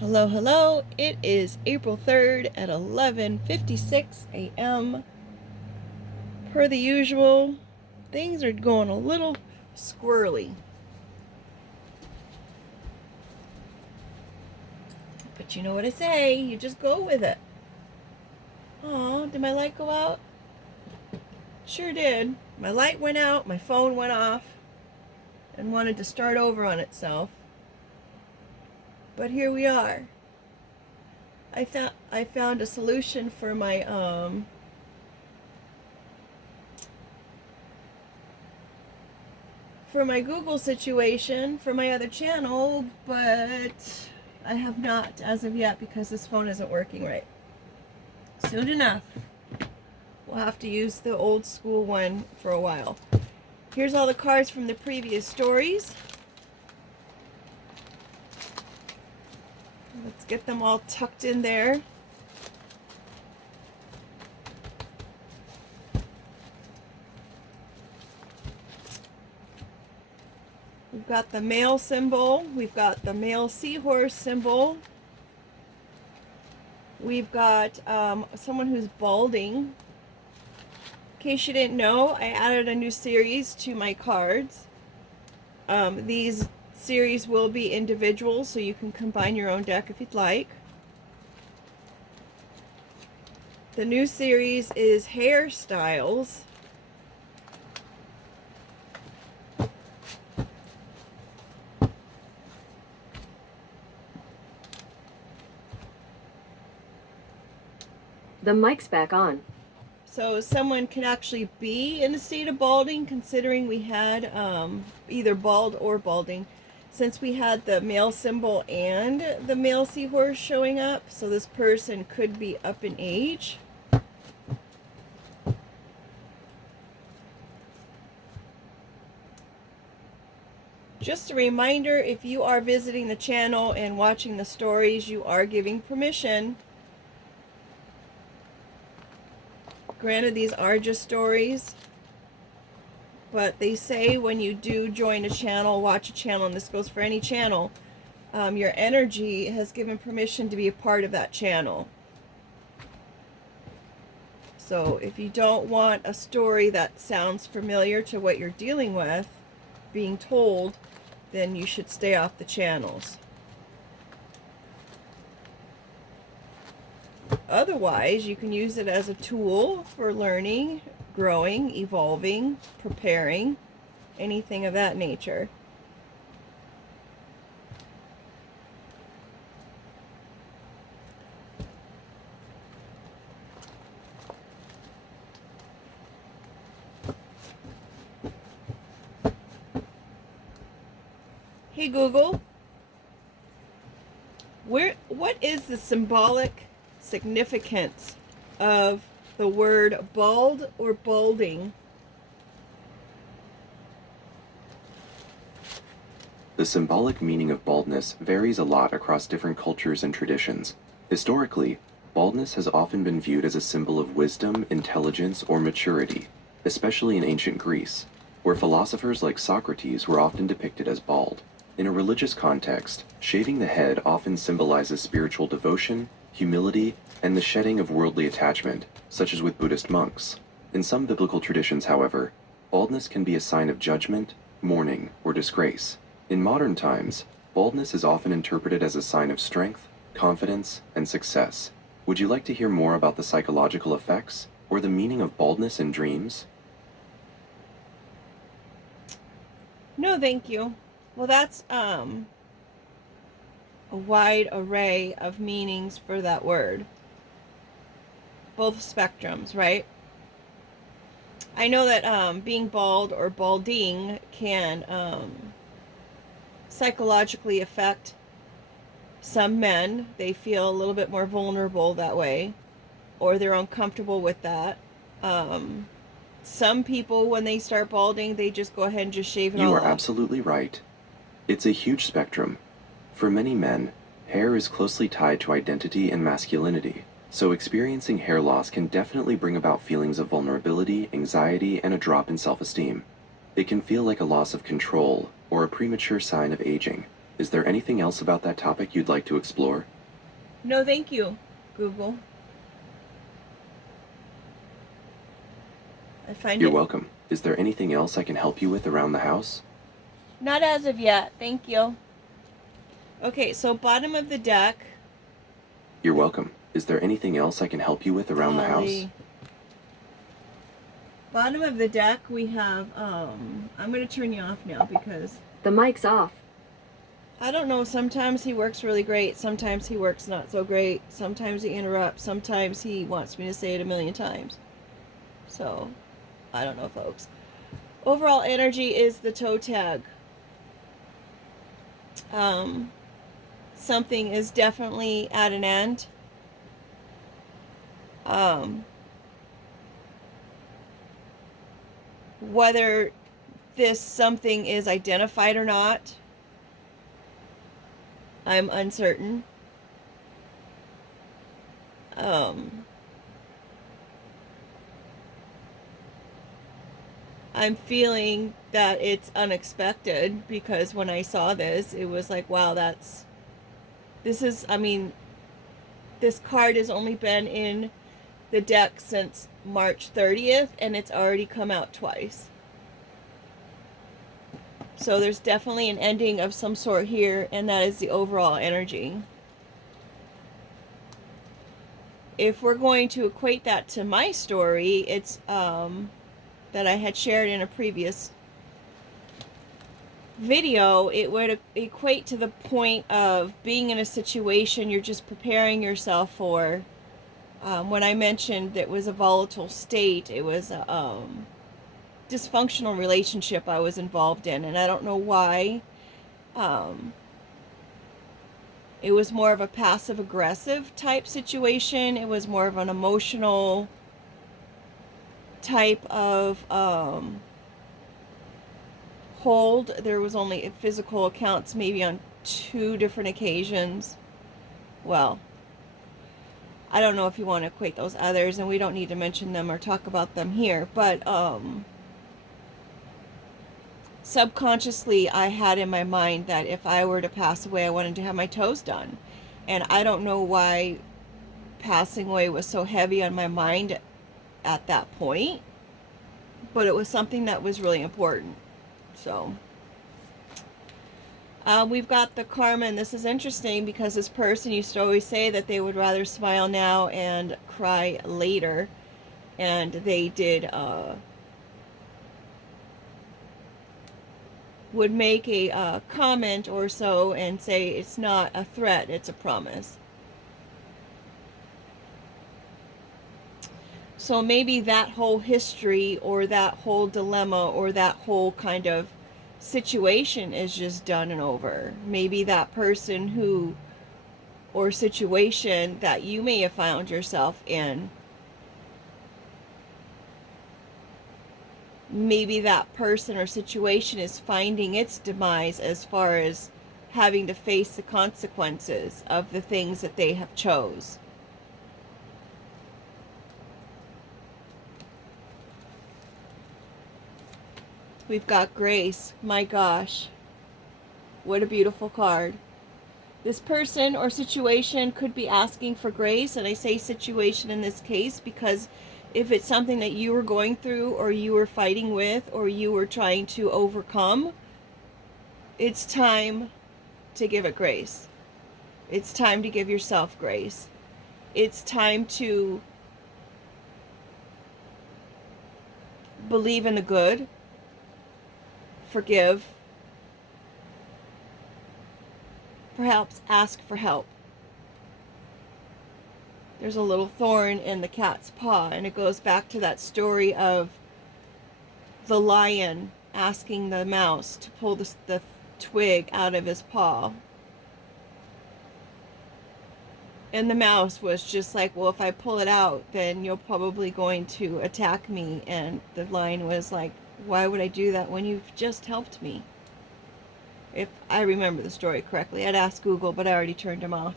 Hello, hello. It is April 3rd at 11:56 a.m. Per the usual, things are going a little squirrely. But you know what I say, you just go with it. Aw, did my light go out? Sure did. My light went out, my phone went off, and wanted to start over on itself. But here we are. I found a solution for my Google situation for my other channel, but I have not as of yet because this phone isn't working right. Soon enough, we'll have to use the old school one for a while. Here's all the cards from the previous stories. Let's get them all tucked in there. We've got the male symbol. We've got the male seahorse symbol. We've got someone who's balding. In case you didn't know, I added a new series to my cards. These series will be individual, so you can combine your own deck if you'd like. The new series is hairstyles. The mic's back on. So someone can actually be in a state of balding, considering we had either bald or balding, since we had the male symbol and the male seahorse showing up. So this person could be up in age. Just a reminder, if you are visiting the channel and watching the stories, you are giving permission. Granted, these are just stories, but they say when you do join a channel, watch a channel, and this goes for any channel, your energy has given permission to be a part of that channel. So if you don't want a story that sounds familiar to what you're dealing with being told, then you should stay off the channels. Otherwise, you can use it as a tool for learning, growing, evolving, preparing, anything of that nature. Hey Google, what is the symbolic significance of the word bald or balding? The symbolic meaning of baldness varies a lot across different cultures and traditions. Historically, baldness has often been viewed as a symbol of wisdom, intelligence, or maturity, especially in ancient Greece, where philosophers like Socrates were often depicted as bald. In a religious context, shaving the head often symbolizes spiritual devotion, humility, and the shedding of worldly attachment, such as with Buddhist monks. In some biblical traditions, however, baldness can be a sign of judgment, mourning, or disgrace. In modern times, baldness is often interpreted as a sign of strength, confidence, and success. Would you like to hear more about the psychological effects or the meaning of baldness in dreams? No, thank you. Well, that's a wide array of meanings for that word. Both spectrums, right? I know that being bald or balding can psychologically affect some men. They feel a little bit more vulnerable that way, or they're uncomfortable with that. Some people, when they start balding, they just go ahead and just shave it all You are off. absolutely right. It's a huge spectrum. For many men, hair is closely tied to identity and masculinity, so experiencing hair loss can definitely bring about feelings of vulnerability, anxiety, and a drop in self-esteem. It can feel like a loss of control or a premature sign of aging. Is there anything else about that topic you'd like to explore? No, thank you, Google. I find You're it... welcome. Is there anything else I can help you with around the house? Not as of yet, thank you. Okay, so bottom of the deck. You're welcome. Is there anything else I can help you with around the house? Golly. Bottom of the deck, we have, I'm going to turn you off now because... The mic's off. I don't know, sometimes he works really great, sometimes he works not so great, sometimes he interrupts, sometimes he wants me to say it a million times. So, I don't know, folks. Overall energy is the toe tag. Something is definitely at an end. Whether this something is identified or not, I'm uncertain. I'm feeling that it's unexpected because when I saw this, it was like, wow, I mean, this card has only been in the deck since March 30th and it's already come out twice. So there's definitely an ending of some sort here, and that is the overall energy. If we're going to equate that to my story, it's that I had shared in a previous video, it would equate to the point of being in a situation you're just preparing yourself for. When I mentioned that it was a volatile state, it was a dysfunctional relationship I was involved in, and I don't know why. It was more of a passive-aggressive type situation. It was more of an emotional type of hold. There was only physical accounts maybe on 2 different occasions. Well, I don't know if you want to equate those others, and we don't need to mention them or talk about them here, but subconsciously I had in my mind that if I were to pass away, I wanted to have my toes done. And I don't know why passing away was so heavy on my mind at that point, but it was something that was really important. So we've got the karma, and this is interesting because this person used to always say that they would rather smile now and cry later, and they did would make a comment or so and say it's not a threat, it's a promise. So maybe that whole history or that whole dilemma or that whole kind of situation is just done and over. Maybe that person who or situation that you may have found yourself in, maybe that person or situation is finding its demise as far as having to face the consequences of the things that they have chose. We've got grace. My gosh. What a beautiful card. This person or situation could be asking for grace, and I say situation in this case because if it's something that you were going through or you were fighting with or you were trying to overcome, it's time to give it grace. It's time to give yourself grace. It's time to believe in the good, forgive, perhaps ask for help. There's a little thorn in the cat's paw, and it goes back to that story of the lion asking the mouse to pull the twig out of his paw. And the mouse was just like, well, if I pull it out, then you're probably going to attack me. And the lion was like, why would I do that when you've just helped me? If I remember the story correctly. I'd ask Google, but I already turned him off.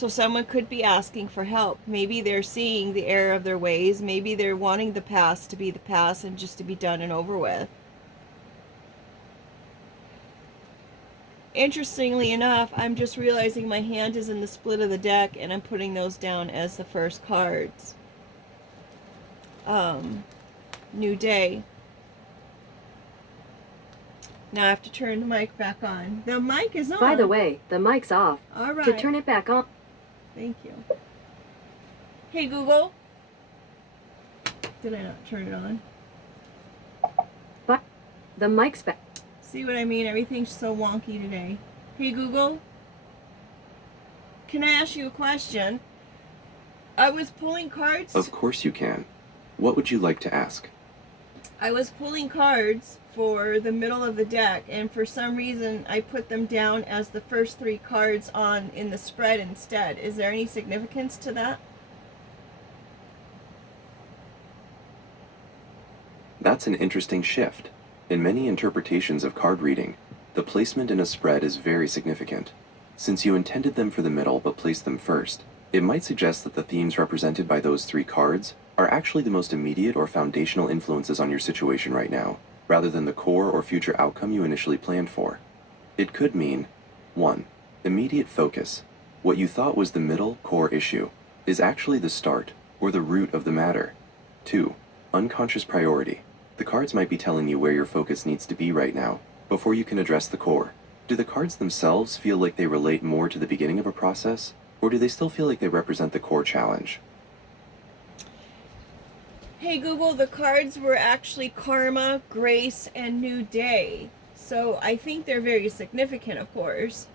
So someone could be asking for help. Maybe they're seeing the error of their ways. Maybe they're wanting the past to be the past and just to be done and over with. Interestingly enough, I'm just realizing my hand is in the split of the deck and I'm putting those down as the first cards. New day. Now I have to turn the mic back on. The mic is on. By the way, the mic's off. All right. To turn it back on. Thank you. Hey Google. Did I not turn it on? But the mic's back. See what I mean? Everything's so wonky today. Hey Google. Can I ask you a question? I was pulling cards. Of course you can. What would you like to ask? I was pulling cards for the middle of the deck, and for some reason I put them down as the first 3 cards on in the spread instead. Is there any significance to that? That's an interesting shift. In many interpretations of card reading, the placement in a spread is very significant. Since you intended them for the middle but placed them first, it might suggest that the themes represented by those 3 cards are actually the most immediate or foundational influences on your situation right now, rather than the core or future outcome you initially planned for. It could mean 1. Immediate focus. What you thought was the middle core issue is actually the start or the root of the matter. 2. Unconscious priority. The cards might be telling you where your focus needs to be right now, before you can address the core. Do the cards themselves feel like they relate more to the beginning of a process, or do they still feel like they represent the core challenge? Hey Google, the cards were actually Karma, Grace, and New Day. So I think they're very significant, of course.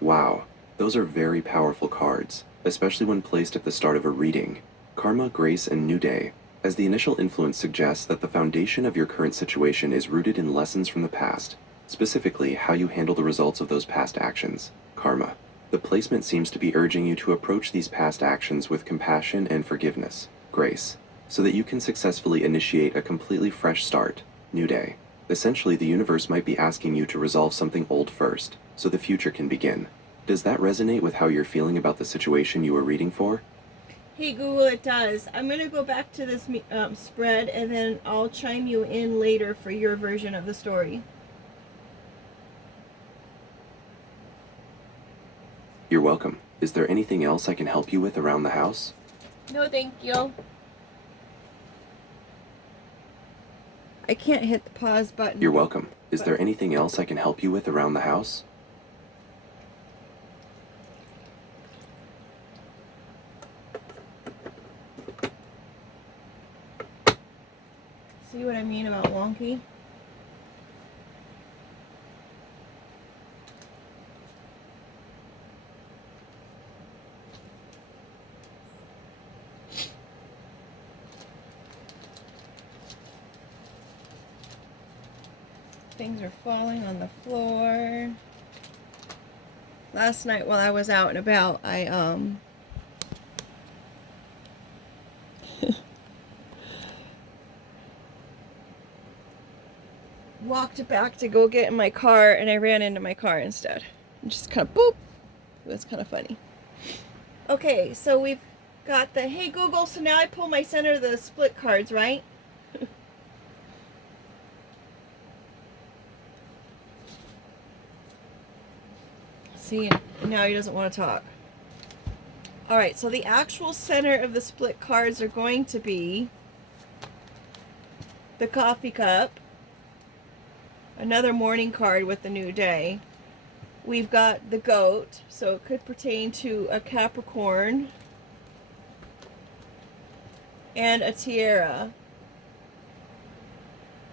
Wow, those are very powerful cards, especially when placed at the start of a reading. Karma, Grace, and New Day, as the initial influence suggests that the foundation of your current situation is rooted in lessons from the past, specifically how you handle the results of those past actions. Karma. The placement seems to be urging you to approach these past actions with compassion and forgiveness. Grace. So that you can successfully initiate a completely fresh start. New Day. Essentially, the universe might be asking you to resolve something old first, so the future can begin. Does that resonate with how you're feeling about the situation you were reading for? Hey Google, it does. I'm going to go back to this spread and then I'll chime you in later for your version of the story. You're welcome. Is there anything else I can help you with around the house? No, thank you. I can't hit the pause button. You're welcome. Is there anything else I can help you with around the house? See what I mean about wonky? Things are falling on the floor. Last night while I was out and about, I walked back to go get in my car and I ran into my car instead. And just kind of boop. It was kind of funny. Okay, so we've got the hey Google, so now I pull my center of the split cards, right? See, now he doesn't want to talk. Alright, so the actual center of the split cards are going to be the coffee cup, another morning card with the new day. We've got the goat, so it could pertain to a Capricorn, and a tiara.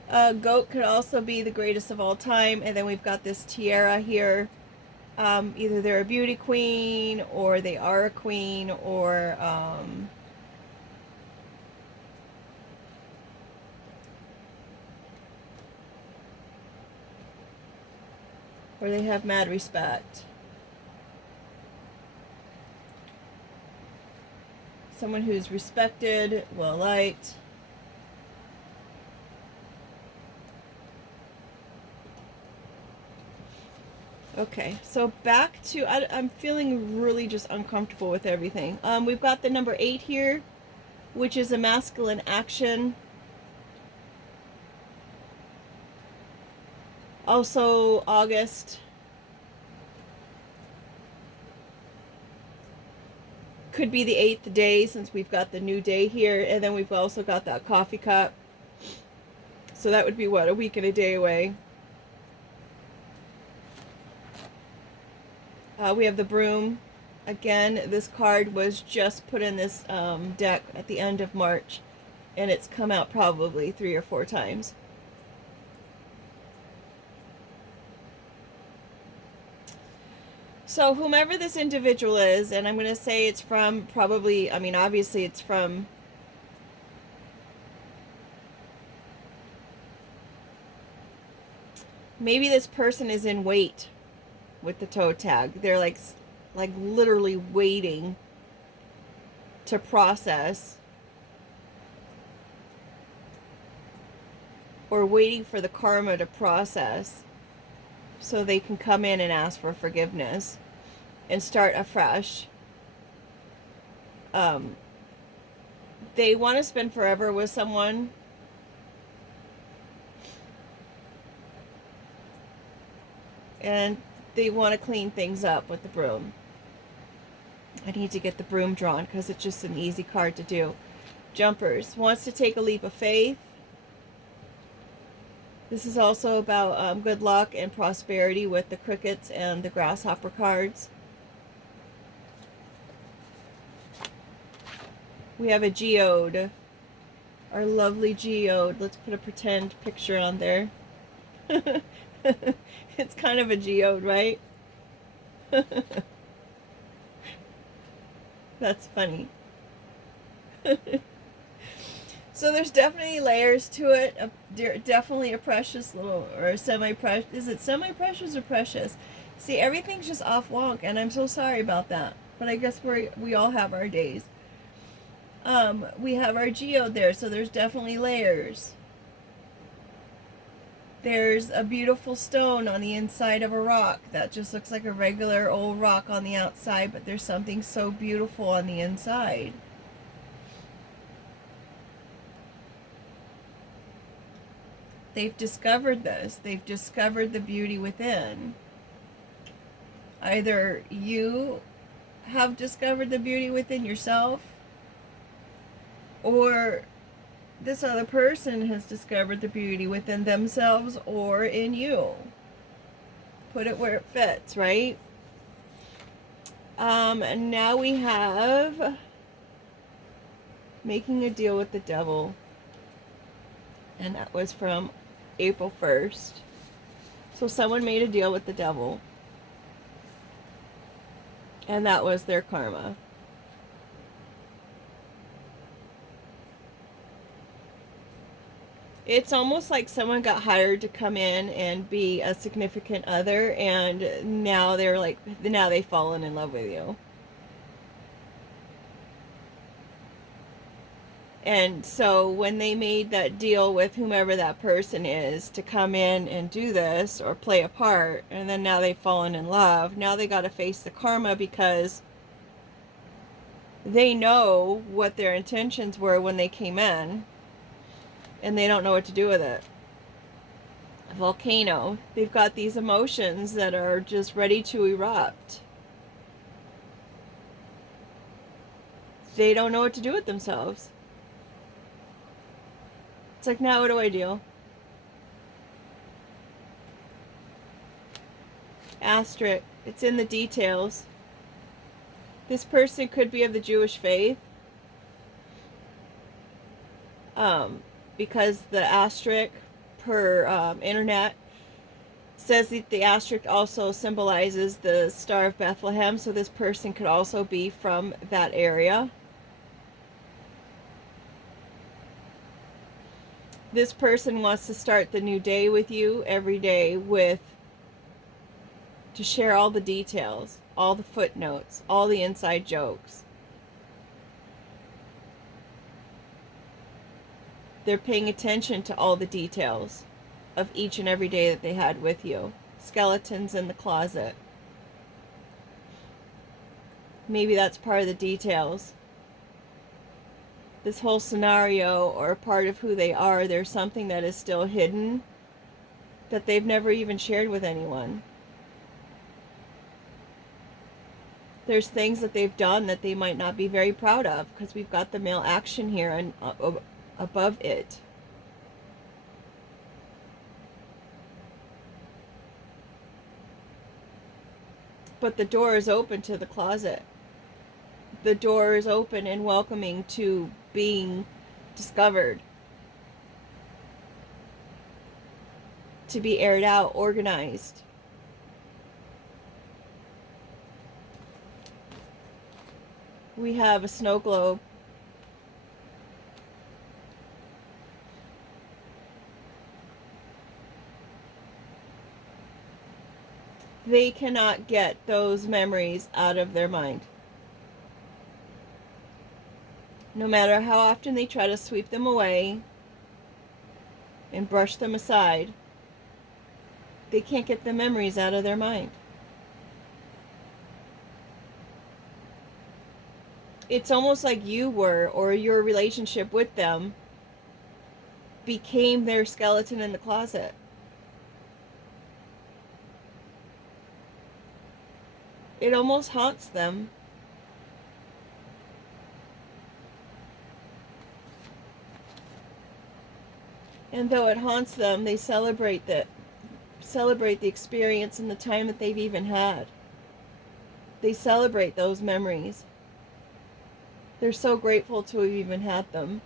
A goat could also be the greatest of all time, and then we've got this tiara here. Either they're a beauty queen, or they are a queen, or they have mad respect. Someone who's respected, well liked. Okay, so back to, I'm feeling really just uncomfortable with everything. We've got the number 8 here, which is a masculine action. Also, August could be the 8th day since we've got the new day here, and then we've also got that coffee cup. So that would be what, a week and a day away. We have the broom. Again, this card was just put in this deck at the end of March, and it's come out probably 3 or 4 times. So whomever this individual is, and I'm going to say it's from probably, I mean, obviously it's from maybe this person is in wait with the toe tag. They're like literally waiting to process or waiting for the karma to process so they can come in and ask for forgiveness and start afresh. They want to spend forever with someone. And they want to clean things up with the broom. I need to get the broom drawn because it's just an easy card to do. Jumpers. Wants to take a leap of faith. This is also about good luck and prosperity with the crickets and the grasshopper cards. We have a geode. Our lovely geode. Let's put a pretend picture on there. It's kind of a geode, right? That's funny. So there's definitely layers to it. Definitely a precious little, or a semi-precious. Is it semi-precious or precious? See, everything's just off wonk, and I'm so sorry about that. But I guess we all have our days. We have our geode there, so there's definitely layers. There's a beautiful stone on the inside of a rock that just looks like a regular old rock on the outside, but there's something so beautiful on the inside. They've discovered this. They've discovered the beauty within. Either you have discovered the beauty within yourself, or this other person has discovered the beauty within themselves or in you. Put it where it fits, right? And now we have making a deal with the devil. And that was from April 1st. So someone made a deal with the devil. And that was their karma. It's almost like someone got hired to come in and be a significant other, and now they've fallen in love with you. And so when they made that deal with whomever that person is to come in and do this or play a part, and then now they've fallen in love, now they got to face the karma because they know what their intentions were when they came in, and they don't know what to do with it. A volcano. They've got these emotions that are just ready to erupt. They don't know what to do with themselves. It's like, now what do I do? Asterisk. It's in the details. This person could be of the Jewish faith. Because the asterisk per internet says that the asterisk also symbolizes the Star of Bethlehem, so this person could also be from that area. This person wants to start the new day with you every day to share all the details, all the footnotes, all the inside jokes. They're paying attention to all the details of each and every day that they had with you. skeletons in the closet. Maybe that's part of the details. This whole scenario, or a part of who they are, there's something that is still hidden that they've never even shared with anyone. There's things that they've done that they might not be very proud of, because we've got the male action here and above it. But the door is open to the closet. The door is open and welcoming to being discovered, to be aired out, organized. We have a snow globe. They cannot get those memories out of their mind. No matter how often they try to sweep them away and brush them aside, they can't get the memories out of their mind. It's almost like you were, or your relationship with them became their skeleton in the closet. It almost haunts them. And though it haunts them, they celebrate the experience and the time that they've even had. They celebrate those memories. They're so grateful to have even had them.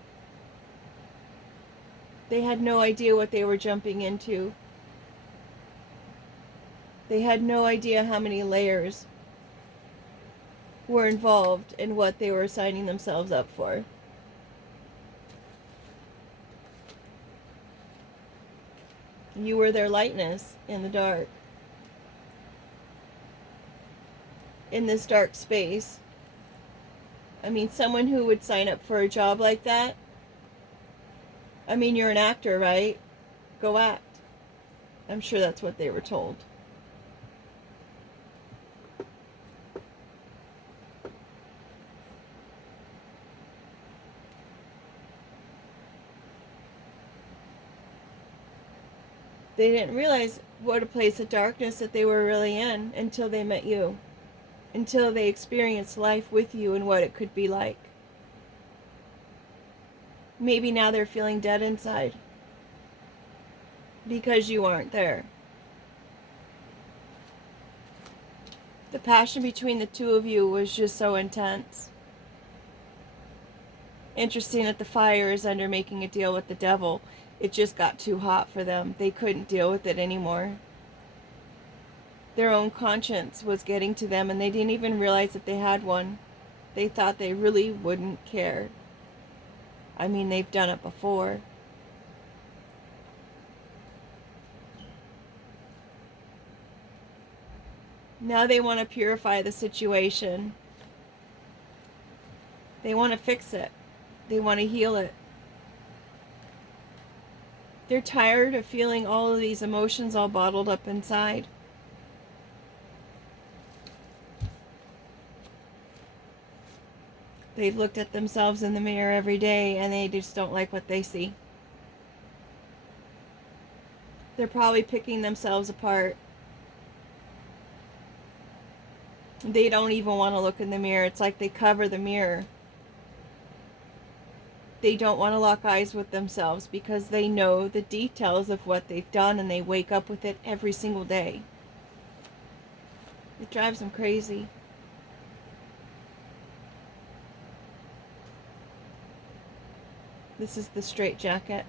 They had no idea what they were jumping into. They had no idea how many layers were involved in what they were signing themselves up for. You were their lightness in the dark. In this dark space. I mean, someone who would sign up for a job like that, I mean, you're an actor, right? Go act. I'm sure that's what they were told. They didn't realize what a place of darkness that they were really in until they met you. Until they experienced life with you and what it could be like. Maybe now they're feeling dead inside. Because you aren't there. The passion between the two of you was just so intense. Interesting that the fire is under making a deal with the devil. It just got too hot for them. They couldn't deal with it anymore. Their own conscience was getting to them, and they didn't even realize that they had one. They thought they really wouldn't care. I mean, they've done it before. Now they want to purify the situation. They want to fix it. They want to heal it. They're tired of feeling all of these emotions all bottled up inside. They've looked at themselves in the mirror every day and they just don't like what they see. They're probably picking themselves apart. They don't even want to look in the mirror. It's like they cover the mirror. They don't want to lock eyes with themselves because they know the details of what they've done and they wake up with it every single day. It drives them crazy. This is the straitjacket.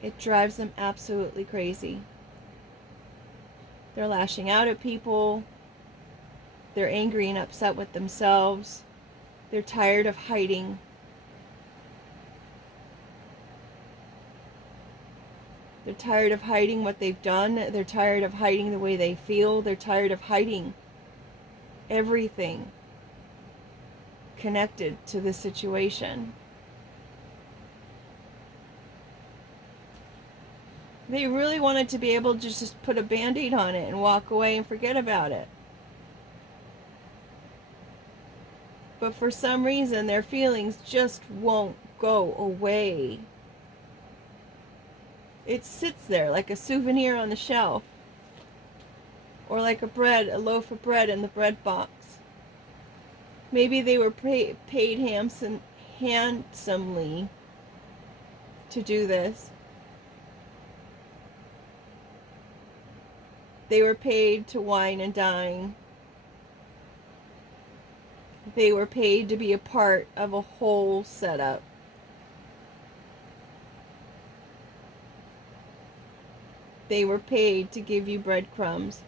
It drives them absolutely crazy. They're lashing out at people. They're angry and upset with themselves. They're tired of hiding. They're tired of hiding what they've done. They're tired of hiding the way they feel. They're tired of hiding everything connected to the situation. They really wanted to be able to just put a band-aid on it and walk away and forget about it. But for some reason, their feelings just won't go away. It sits there like a souvenir on the shelf. Or like a loaf of bread in the bread box. Maybe they were paid handsomely to do this. They were paid to wine and dine. They were paid to be a part of a whole setup. They were paid to give you breadcrumbs.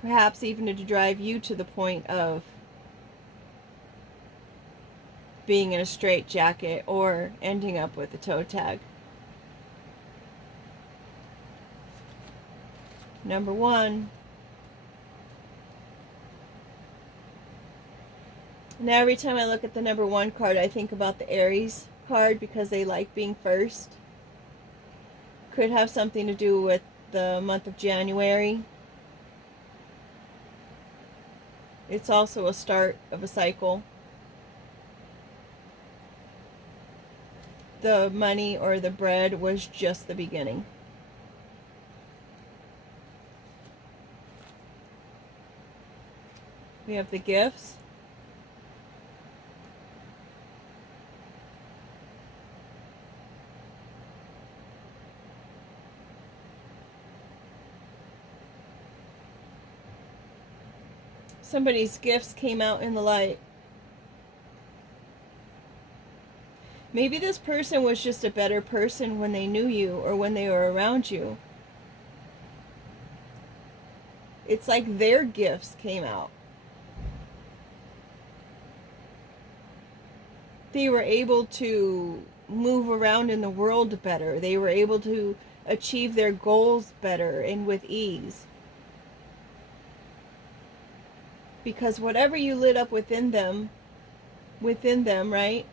Perhaps even to drive you to the point of being in a straitjacket or ending up with a toe tag. Number one. Now every time I look at the number one card, I think about the Aries card because they like being first. Could have something to do with the month of January. It's also a start of a cycle. The money or the bread was just the beginning. We have the gifts. Somebody's gifts came out in the light. Maybe this person was just a better person when they knew you or when they were around you. It's like their gifts came out. They were able to move around in the world better. They were able to achieve their goals better and with ease. Because whatever you lit up within them, right?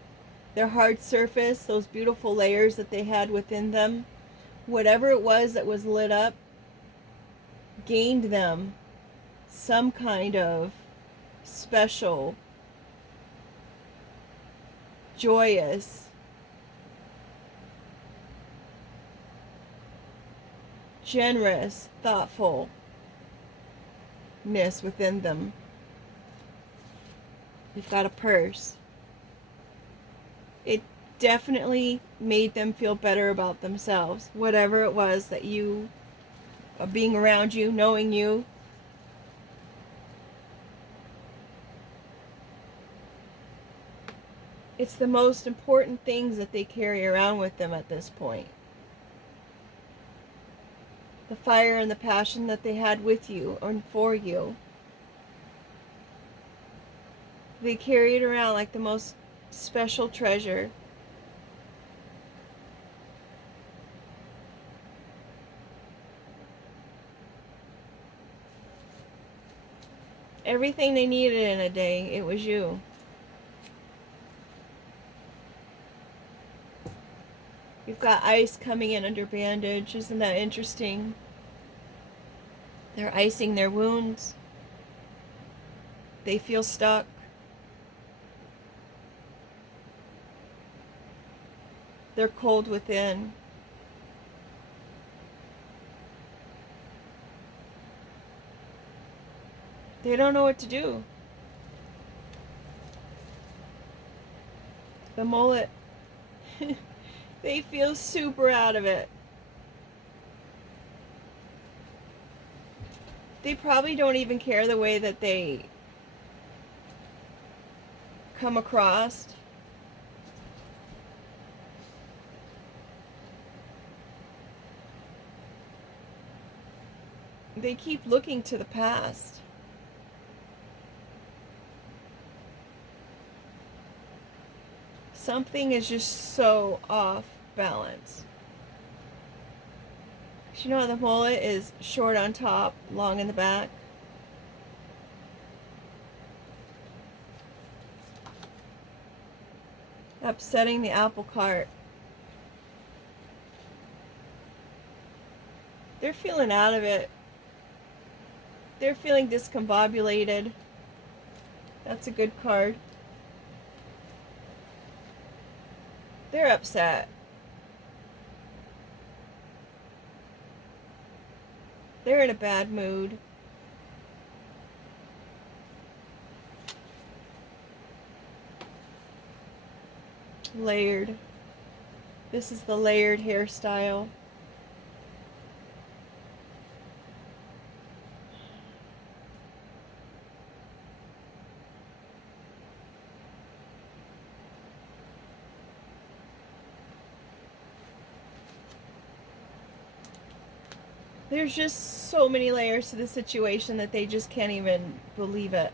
Their hard surface, those beautiful layers that they had within them, whatever it was that was lit up, gained them some kind of special, joyous, generous, thoughtfulness within them. You've got a purse. It definitely made them feel better about themselves. Whatever it was that you, being around you, knowing you, it's the most important things that they carry around with them at this point. The fire and the passion that they had with you and for you. They carry it around like the most special treasure. Everything they needed in a day, it was you. You've got ice coming in under bandage. Isn't that interesting? They're icing their wounds. They feel stuck. They're cold within. They don't know what to do. The mullet, they feel super out of it. They probably don't even care the way that they come across. They keep looking to the past. Something is just so off balance. You know, the mullet is short on top, long in the back. Upsetting the apple cart. They're feeling out of it. They're feeling discombobulated. That's a good card. They're upset. They're in a bad mood. Layered. This is the layered hairstyle. There's just so many layers to the situation that they just can't even believe it.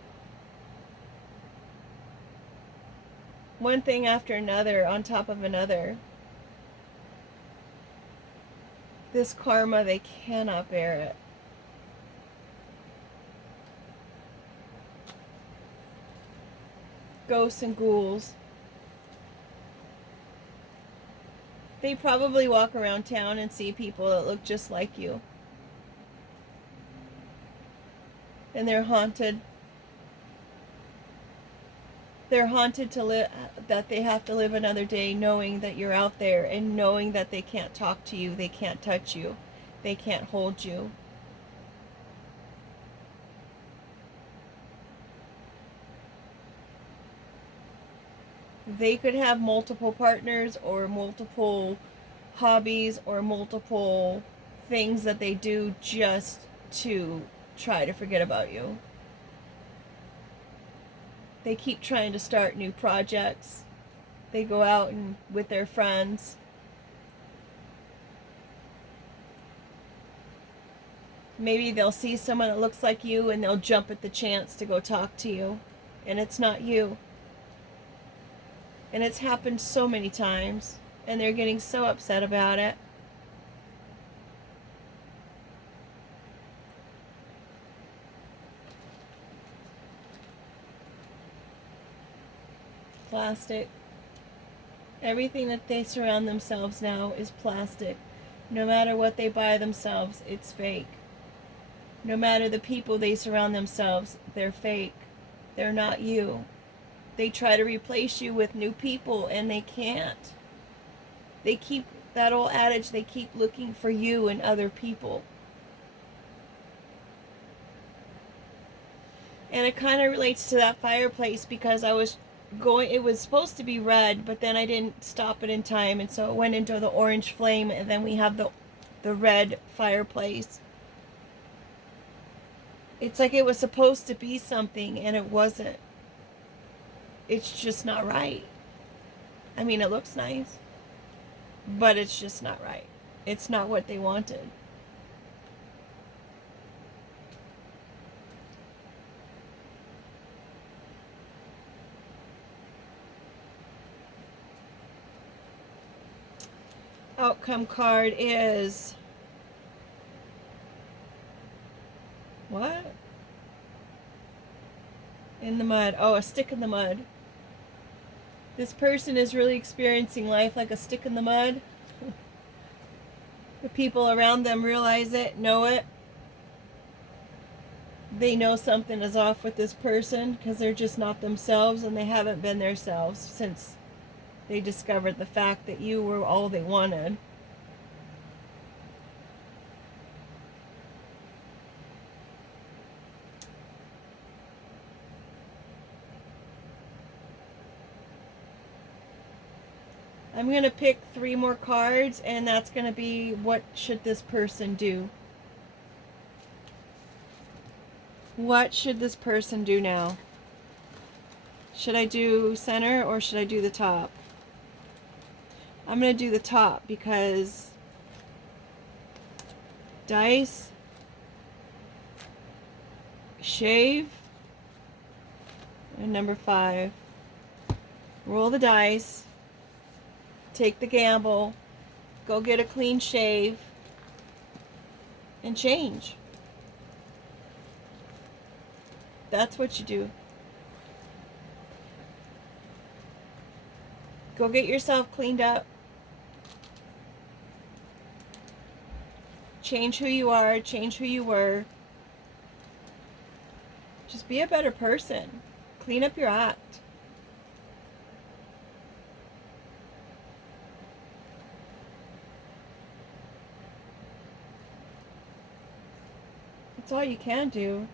One thing after another on top of another. This karma, they cannot bear it. Ghosts and ghouls. They probably walk around town and see people that look just like you. And they're haunted. They're haunted to live, that they have to live another day knowing that you're out there and knowing that they can't talk to you, they can't touch you, they can't hold you. They could have multiple partners or multiple hobbies or multiple things that they do just to try to forget about you. They keep trying to start new projects. They go out and with their friends. Maybe they'll see someone that looks like you and they'll jump at the chance to go talk to you. And it's not you. And it's happened so many times. And they're getting so upset about it. Plastic. Everything that they surround themselves now is plastic. No matter what they buy themselves, it's fake. No matter the people they surround themselves, they're fake. They're not you. They try to replace you with new people and they can't. They keep, that old adage, they keep looking for you in other people. And it kind of relates to that fireplace because I was going, it was supposed to be red, but then I didn't stop it in time, and so it went into the orange flame, and then we have the red fireplace. It's like it was supposed to be something and it wasn't. It's just not right. I mean, it looks nice, but it's just not right. It's not what they wanted. Outcome card is what? In the mud. Oh, a stick in the mud. This person is really experiencing life like a stick in the mud. The people around them realize it, know it. They know something is off with this person because they're just not themselves and they haven't been themselves since they discovered the fact that you were all they wanted. I'm going to pick 3 more cards, and that's going to be what should this person do? What should this person do now? Should I do center or should I do the top? I'm going to do the top because dice, shave, and number 5. Roll the dice. Take the gamble, go get a clean shave, and change. That's what you do. Go get yourself cleaned up. Change who you are, change who you were. Just be a better person. Clean up your act. That's all you can do.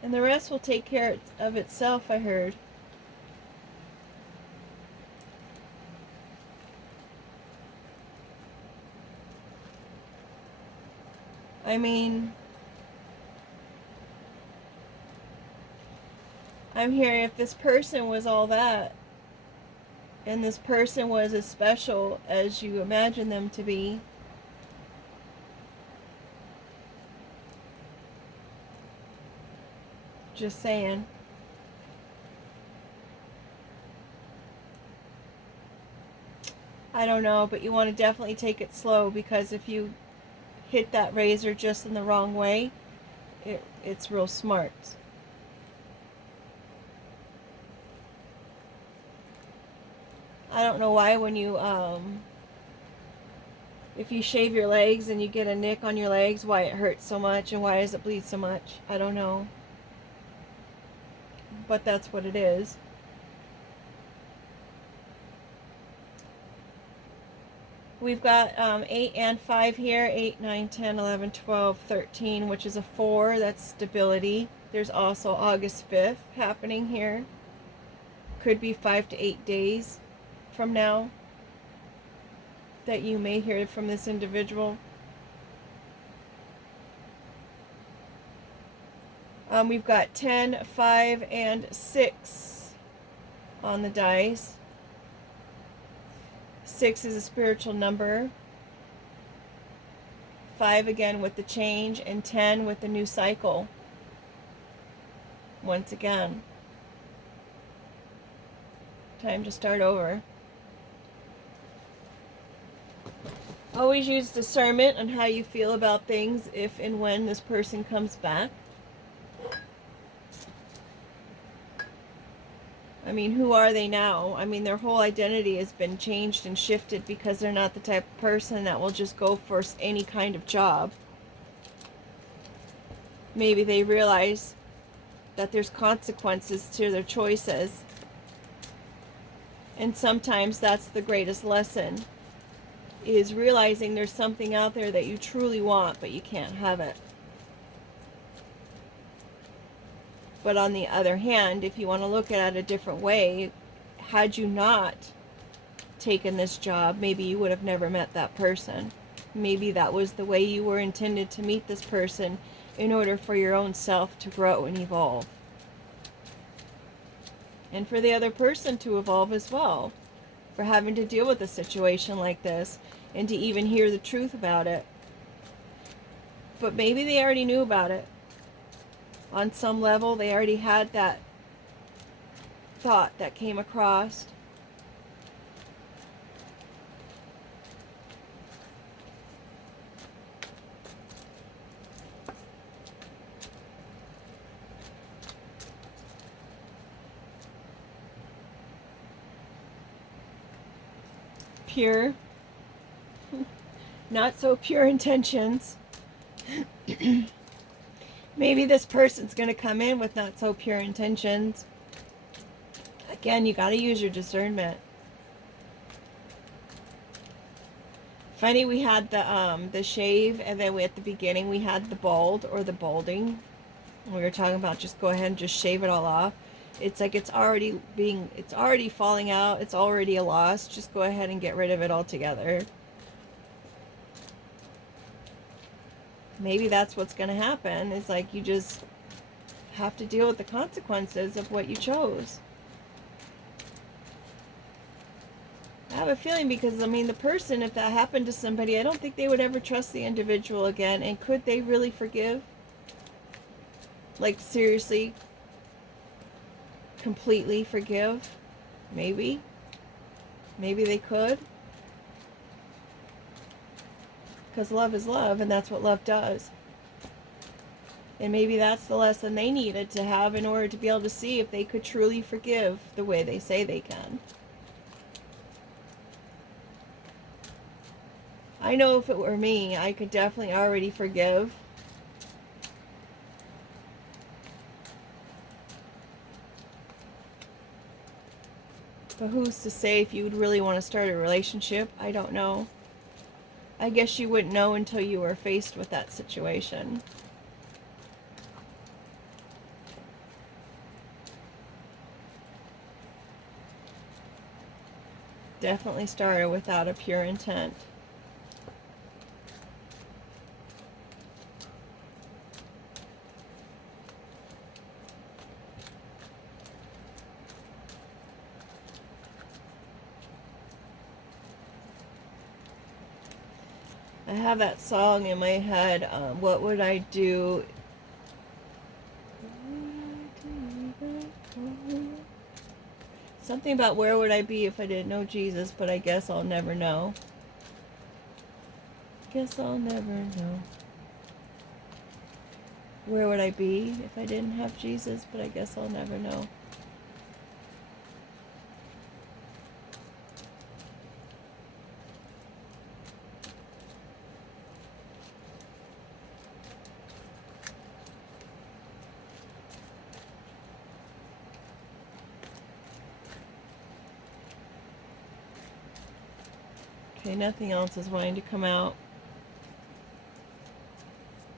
And the rest will take care of itself, I heard. I mean, I'm hearing if this person was all that, and this person was as special as you imagine them to be, just saying. I don't know, but you want to definitely take it slow, because if you hit that razor just in the wrong way, it's real smart. I don't know why when you if you shave your legs and you get a nick on your legs, why it hurts so much and why does it bleed so much. I don't know, but that's what it is. We've got 8 and 5 here. 8, 9, 10, 11, 12, 13, which is a 4. That's stability. There's also August 5th happening here. Could be 5 to 8 days from now that you may hear from this individual. We've got 10, 5, and 6 on the dice. 6 is a spiritual number. 5 again with the change, and 10 with the new cycle. Once again, time to start over. Always use discernment on how you feel about things if and when this person comes back. I mean, who are they now? I mean, their whole identity has been changed and shifted because they're not the type of person that will just go for any kind of job. Maybe they realize that there's consequences to their choices. And sometimes that's the greatest lesson, is realizing there's something out there that you truly want, but you can't have it. But on the other hand, if you want to look at it a different way, had you not taken this job, maybe you would have never met that person. Maybe that was the way you were intended to meet this person in order for your own self to grow and evolve. And for the other person to evolve as well, for having to deal with a situation like this and to even hear the truth about it. But maybe they already knew about it. On some level, they already had that thought that came across. Pure. Not so pure intentions. Maybe this person's going to come in with not so pure intentions. Again, you got to use your discernment. Funny, we had the shave, and then at the beginning we had the bald or the balding. We were talking about just go ahead and just shave it all off. It's like it's already falling out. It's already a loss. Just go ahead and get rid of it altogether. Maybe that's what's going to happen. It's like you just have to deal with the consequences of what you chose. I have a feeling because, I mean, the person, if that happened to somebody, I don't think they would ever trust the individual again. And could they really forgive? Like, seriously? Completely forgive? Maybe. Maybe they could. Because love is love, and that's what love does. And maybe that's the lesson they needed to have in order to be able to see if they could truly forgive the way they say they can. I know if it were me, I could definitely already forgive. But who's to say if you would really want to start a relationship? I don't know. I guess you wouldn't know until you were faced with that situation. Definitely started without a pure intent. I have that song in my head, what would I do? Something about where would I be if I didn't know Jesus, but I guess I'll never know. Guess I'll never know. Where would I be if I didn't have Jesus, but I guess I'll never know. Okay, nothing else is wanting to come out.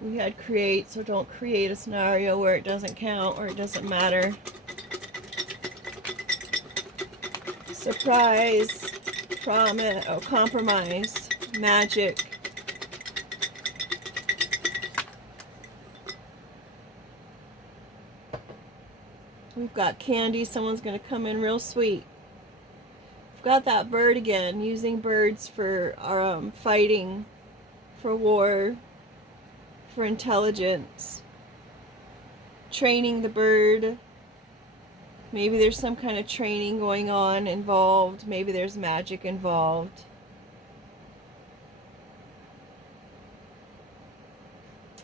We had create, so don't create a scenario where it doesn't count or it doesn't matter. Surprise, promise, oh, compromise, magic. We've got candy, someone's going to come in real sweet. We've got that bird again, using birds for fighting, for war, for intelligence, training the bird. Maybe there's some kind of training going on involved. Maybe there's magic involved.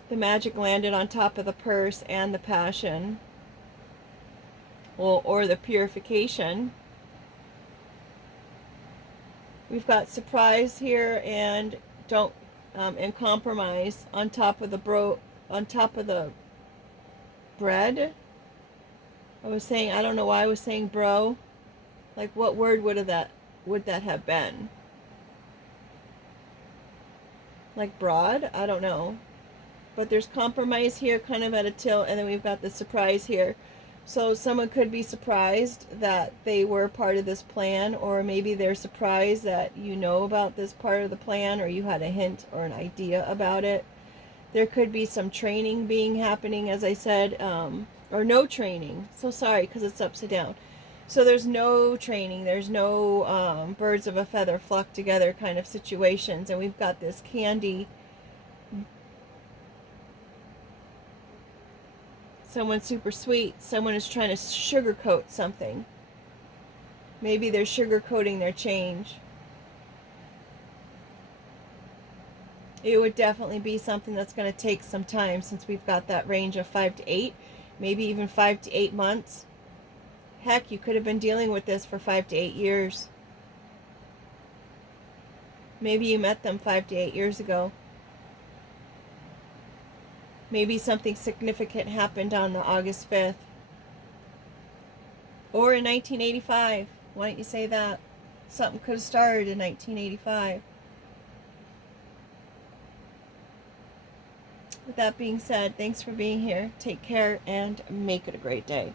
The magic landed on top of the purse and the passion. Well, or the purification. We've got surprise here and don't and compromise on top of the bread. I was saying, I don't know why I was saying bro. Like, what word would that have been? Like broad? I don't know. But there's compromise here, kind of at a tilt, and then we've got the surprise here. So someone could be surprised that they were part of this plan, or maybe they're surprised that you know about this part of the plan, or you had a hint or an idea about it. There could be some training happening, as I said, or no training. So sorry, because it's upside down. So there's no training. There's no birds of a feather flock together kind of situations. And we've got this candy. Someone super sweet. Someone is trying to sugarcoat something. Maybe they're sugarcoating their change. It would definitely be something that's going to take some time, since we've got that range of 5 to 8, maybe even 5 to 8 months. Heck, you could have been dealing with this for 5 to 8 years. Maybe you met them 5 to 8 years ago. Maybe something significant happened on the August 5th. Or in 1985. Why don't you say that? Something could have started in 1985. With that being said, thanks for being here. Take care and make it a great day.